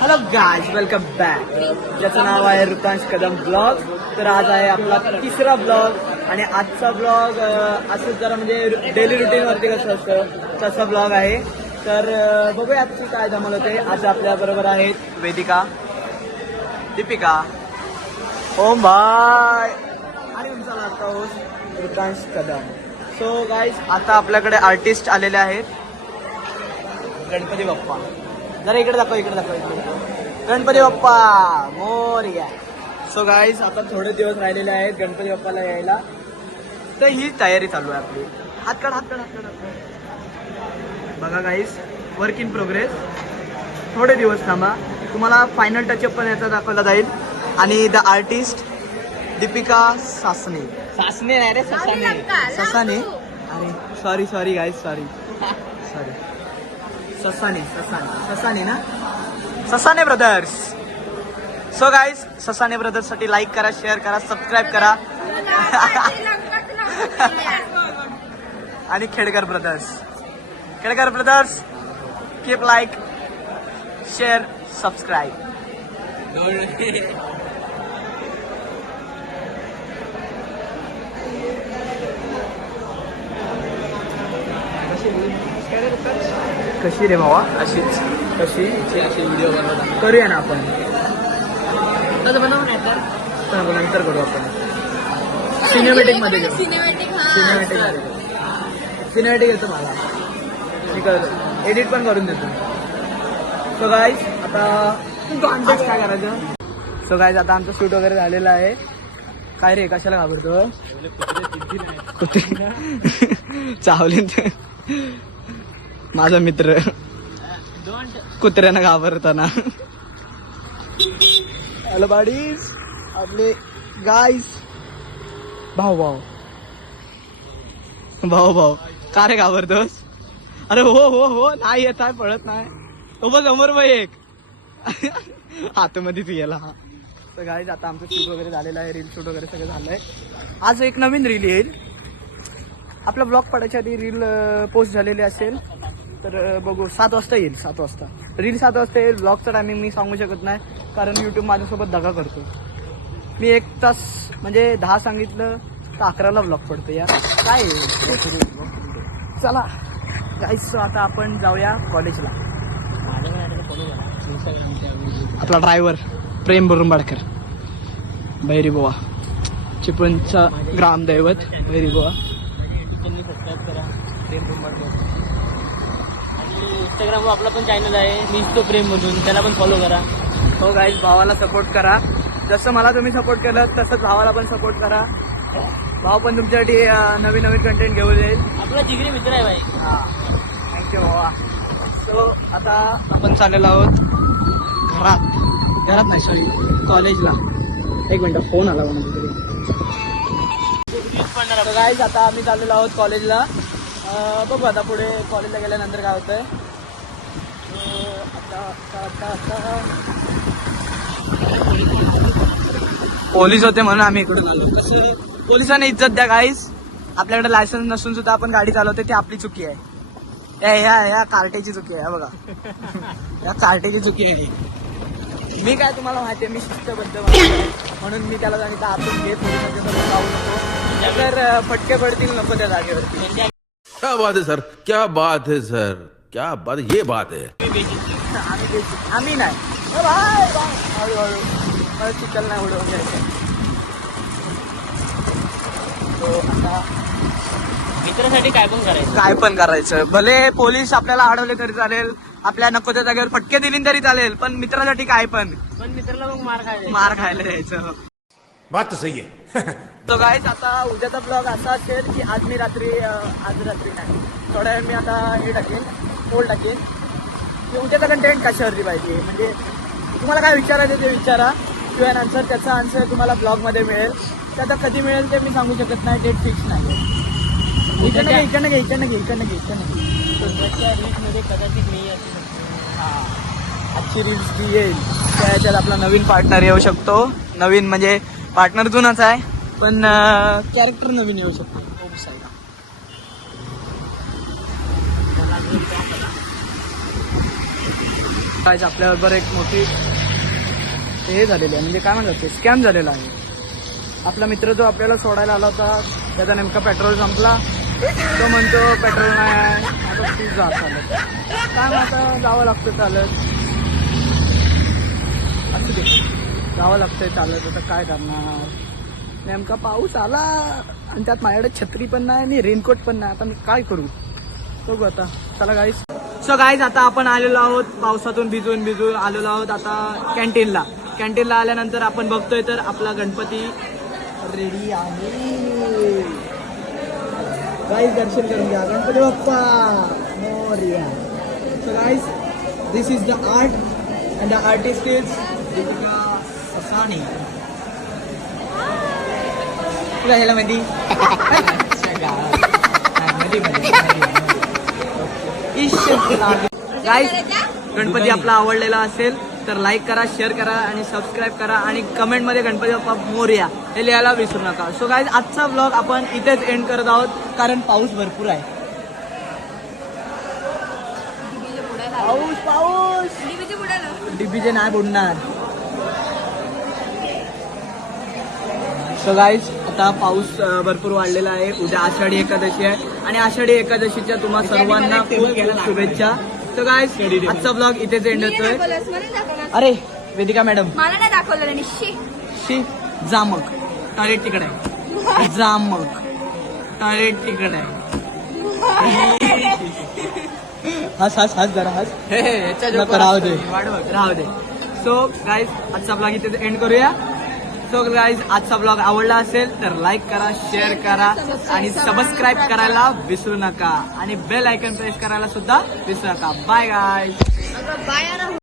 Hello guys, welcome back. ज्याचं नाव आहे ऋतांश Kadam blog. तर आज आहे आपला तिसरा ब्लॉग आणि आजचा ब्लॉग असंच जरा म्हणजे डेली रुटीनवरती कसं असतं तसा ब्लॉग आहे. तर बघूया आजची काय धमाल होते. आज आपल्या बरोबर आहेत वेदिका, दीपिका, ओम भाई आणि तुमचा लाडका होस्ट ऋतांश कदम. सो गाईज, आता आपल्याकडे आर्टिस्ट आलेले आहेत. गणपती बाप्पा जरा इकडे दाखव, इकडे गणपती बाप्पा मोरया. सो गाईज, आता थोडे दिवस राहिलेले आहेत गणपती बाप्पाला यायला. तर ही तयारी चालू आहे आपली. हात काढ. बघा गाईज, वर्क इन प्रोग्रेस. थोडे दिवस थांबा, तुम्हाला फायनल टचअप पण याचा दाखवला जाईल. आणि द आर्टिस्ट दीपिका सासने नाही रे, ससाने. अरे सॉरी गाईज, सॉरी ससाने ना, Sasane brothers. So guys, Sasane brothers साठी लाईक करा, शेअर करा, सबस्क्राईब करा. आणि Khedkar brothers keep like, share, subscribe. कशी रे भावा? अशीच कशी व्हिडिओ बनवता करूया ना आपण. नंतर करू आपण. सिनेमॅटिक मध्ये सिनेमॅटिक येतो मला, मी करतो, एडिट पण करून देतो. सो गाईज, आता काय करायचं. सो गाईज, आता आमचं शूट वगैरे झालेलं आहे. काय रे, कशाला घाबरतो? चावले माझा मित्र कुत्र्यानं घाबरताना. हॅलो बाडीज, आपले गाईज. भाऊ का रे घाबरतोस? अरे हो नाही येत आहे, पळत नाही. बघ समोर बघ एक आतमध्ये तू गेला. तर गाईज, आता आमचं शूट वगैरे झालेलं आहे, रील शूट वगैरे सगळं झालंय. आज एक नवीन रील येईल. आपला ब्लॉग पडायच्या आधी रील पोस्ट झालेली असेल, तर बघू. 7 वाजता येईल, 7 वाजता रील 7 वाजता येईल. ब्लॉगचा टायमिंग मी सांगू शकत नाही, कारण यूट्यूब माझ्यासोबत दगा करतो. मी 1 तास म्हणजे 10 सांगितलं तर 11ला ब्लॉग पडतो यार. काय चला गाईस, आता आपण जाऊया कॉलेजला. आपला ड्रायव्हर प्रेम बुरुंबाडकर, भैरी बुवा, चिपळूणचा ग्रामदैवत भैरी बुवा. सबस्क्राईब करा प्रेम बुरुंबाडकर. इंस्टाग्रामवर आपला पण चॅनल आहे, मीच तो प्रेम मधून, त्याला पण फॉलो करा. हो गाईज, भावाला सपोर्ट करा. जसं मला तुम्ही सपोर्ट केलं तसंच भावाला पण सपोर्ट करा. भाव पण तुमच्यासाठी नवीन कंटेंट घेऊन येईल. आपला जिगरी मित्र आहे भाई. हां, थँक्यू भावा. सो आता आपण चाललेलो आहोत घरात नाही, सॉरी, कॉलेजला. 1 मिनिट, फोन आला म्हणून तरी. गाईज, आता आम्ही चाललेलो आहोत कॉलेजला. बघू आता पुढे कॉलेजला गेल्यानंतर काय होतंय. पोलीस होते म्हणून आम्ही इकडून आलो. कसं पोलिसांनी इज्जत द्या गाईस. आपल्याकडे लायसन्स नसून सुद्धा आपण गाडी चालवते, ती आपली चुकी आहे. या कार्टेची चुकी आहे बघा. या कार्टेची चुकी आहे. मी काय, तुम्हाला माहिती आहे, मी शिस्तबद्ध म्हणून मी त्याला सांगितलं आपण घे, पोलिसांच्या जाऊ नको, तर फटके पडतील नको त्या जागेवरती. क्या बात है सर, क्या बात है सर, क्या बात, ये बात है. आम्ही नाही, हळूहळू मला चिकल नाही उडवून घ्यायचं. आता मित्रासाठी काय पण करायचं. भले पोलीस आपल्याला अडवले तरी चालेल, आपल्या नको त्या जागेवर फटके दिली तरी चालेल, पण मित्रासाठी काय पण मित्राला मग मार खायला द्यायचं. बात तो सही है. तो गाईज, आता उद्याचा ब्लॉग असा असेल की आज रात्री नाही, थोड्या वेळ मी आता हे टाकेन, पोल टाकेन की उद्याचा कंटेंट कशावरती पाहिजे. म्हणजे तुम्हाला काय विचारायचं ते विचारा, किंवा आन्सर, त्याचा आन्सर तुम्हाला ब्लॉगमध्ये मिळेल. ते आता कधी मिळेल ते मी सांगू शकत नाही, डेट फिक्स नाही. इकडनं घे. रील्समध्ये कदाचित मी हां, आजची रील्स ती येईल, त्याच्यात आपला नवीन पार्टनर येऊ शकतो. नवीन म्हणजे पार्टनर जुनाच आहे, पण कॅरेक्टर नवीन येऊ शकतो. गाईज आपल्याबरोबर एक मोठी हे झालेली आहे, म्हणजे काय म्हणतात ते स्कॅम झालेला आहे. आपला मित्र जो आपल्याला सोडायला आला होता त्याचा नेमका पेट्रोल संपला. तो म्हणतो पेट्रोल नाही आहे, आता तू जा चालत. काय मग आता जावं लागतं चालत, असं ते जावं लागतंय चालत. आता काय करणार, नेमका पाऊस आला आणि त्यात माझ्याकडे छत्री पण नाही आणि रेनकोट पण नाही. आता मी काय करू बघू आता. चला गाईज. सो गाईज आता आपण आलेलो आहोत पावसातून भिजून आलेलो आहोत आता कॅन्टीनला आल्यानंतर आपण बघतोय तर आपला गणपती रेडी आहे. गाईज दर्शन करून घ्या Ganpati Bappa Morya. So guys this is the art and the artist is Deepika Sasani. तुला ह्याला माहिती गाईज गणपती आपला आवडलेला असेल तर लाईक करा, शेअर करा आणि सबस्क्राईब करा आणि कमेंटमध्ये गणपती बाप्पा मोरया हे लिहायला विसरू नका. सो गाईज आजचा ब्लॉग आपण इथेच एंड करत आहोत कारण पाऊस भरपूर आहे. पाऊस डीबीजे नाही बुडणार. सो गाईज आता पाऊस भरपूर वाढलेला आहे. उद्या आषाढी एकादशी आहे आणि आषाढी एकादशीच्या तुम्हा सर्वांना खूप शुभेच्छा. सो गाईज आजचा ब्लॉग इथेच एंड होतोय. अरे वेदिका मॅडम मला नाही दाखवलं निश्चित. शी जा मग टॉयलेट तिकडे आहे. जा मग टॉयलेट तिकडे आहे. हस जरा हस. राहू दे. सो गाईज आजचा ब्लॉग इथे एंड करूया. सो गाईज आजचा ब्लॉग आवडला असेल तर लाईक करा, शेअर करा आणि सबस्क्राईब करायला विसरू नका आणि बेल आयकॉन प्रेस करायला सुद्धा विसरू नका. Bye guys. बाय.